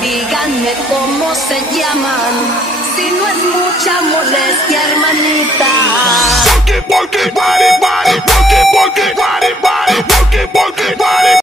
Díganme cómo se llaman, si no es mucha molestia, hermanita. Work it, body, body, work it, body, body, work it, body.